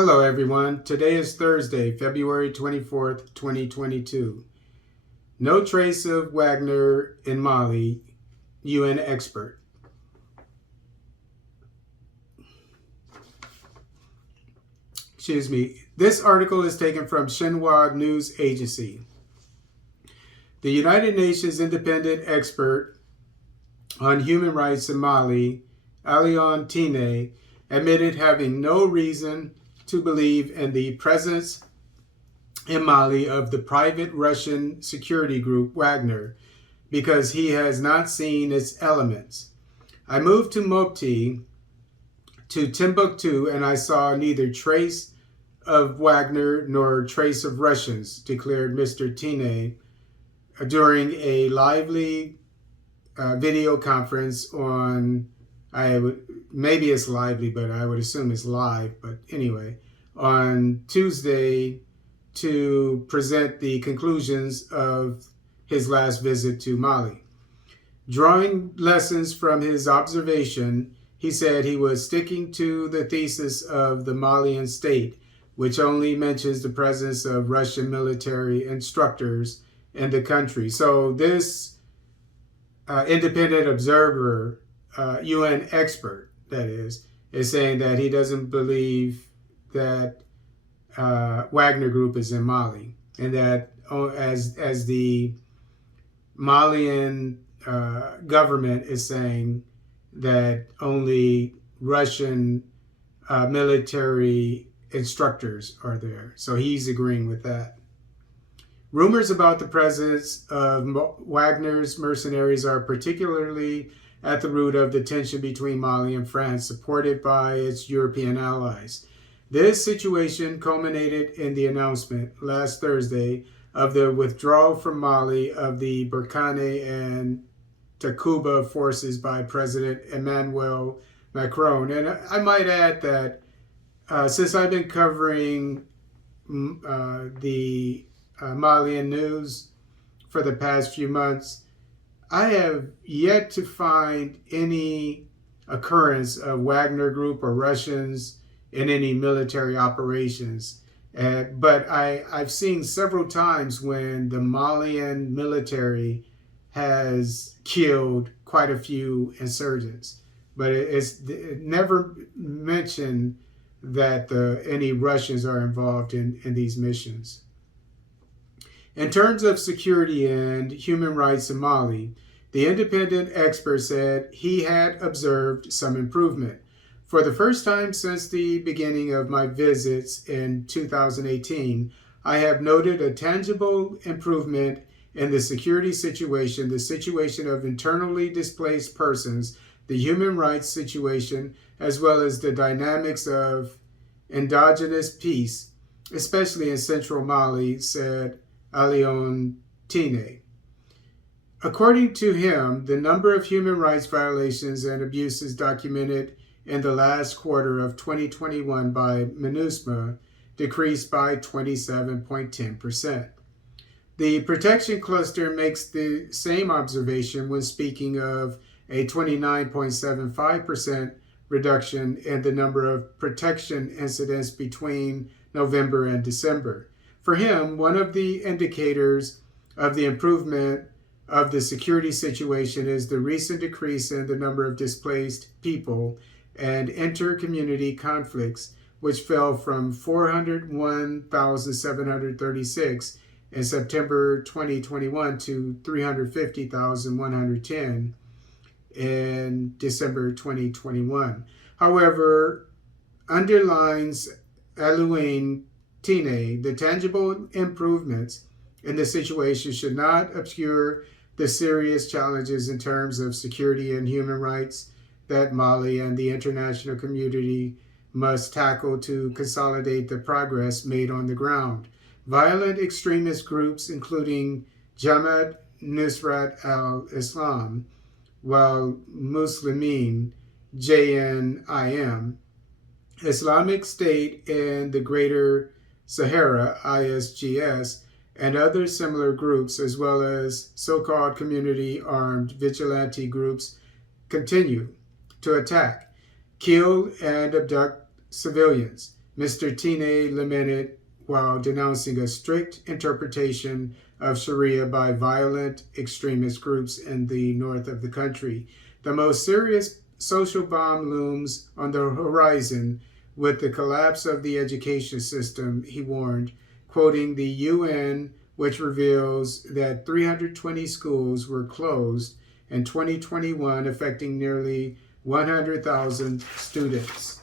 Hello everyone, today is Thursday, February 24th, 2022. No trace of Wagner in Mali, UN expert. Excuse me. This article is taken from Xinhua News Agency. The United Nations independent expert on human rights in Mali, Alioune Tine, admitted having no reason to believe in the presence in Mali of the private Russian security group Wagner because he has not seen its elements. I moved to Mopti, to Timbuktu, and I saw neither trace of Wagner nor trace of Russians, declared Mr. Tine during a lively video conference on, maybe it's lively, but I would assume it's live, but anyway, on Tuesday to present the conclusions of his last visit to Mali. Drawing lessons from his observation, he said he was sticking to the thesis of the Malian state, which only mentions the presence of Russian military instructors in the country. So this independent observer, UN expert, that is saying that he doesn't believe that Wagner Group is in Mali, and that as the Malian government is saying that only Russian military instructors are there. So he's agreeing with that. Rumors about the presence of Wagner's mercenaries are particularly at the root of the tension between Mali and France, supported by its European allies. This situation culminated in the announcement last Thursday of the withdrawal from Mali of the Burkina and Takuba forces by President Emmanuel Macron. And I might add that since I've been covering the Malian news for the past few months, I have yet to find any occurrence of Wagner Group or Russians in any military operations. But I've seen several times when the Malian military has killed quite a few insurgents. But it never mentioned that any Russians are involved in these missions. In terms of security and human rights in Mali, the independent expert said he had observed some improvement. For the first time since the beginning of my visits in 2018, I have noted a tangible improvement in the security situation, the situation of internally displaced persons, the human rights situation, as well as the dynamics of endogenous peace, especially in central Mali, said Alioune Tine. According to him, the number of human rights violations and abuses documented in the last quarter of 2021 by MINUSMA decreased by 27.10%. The protection cluster makes the same observation when speaking of a 29.75% reduction in the number of protection incidents between November and December. For him, one of the indicators of the improvement of the security situation is the recent decrease in the number of displaced people and inter-community conflicts, which fell from 401,736 in September 2021 to 350,110 in December 2021. However, underlines Alioune Tine, the tangible improvements in the situation should not obscure the serious challenges in terms of security and human rights that Mali and the international community must tackle to consolidate the progress made on the ground. Violent extremist groups, including Jamaat Nusrat al-Islam, wal Muslimin, JNIM, Islamic State in the Greater Sahara, ISGS, and other similar groups, as well as so-called community-armed vigilante groups, continue to attack, kill, and abduct civilians, Mr. Tine lamented while denouncing a strict interpretation of Sharia by violent extremist groups in the north of the country. The most serious social bomb looms on the horizon with the collapse of the education system, he warned, quoting the UN, which reveals that 320 schools were closed in 2021, affecting nearly 100,000 students.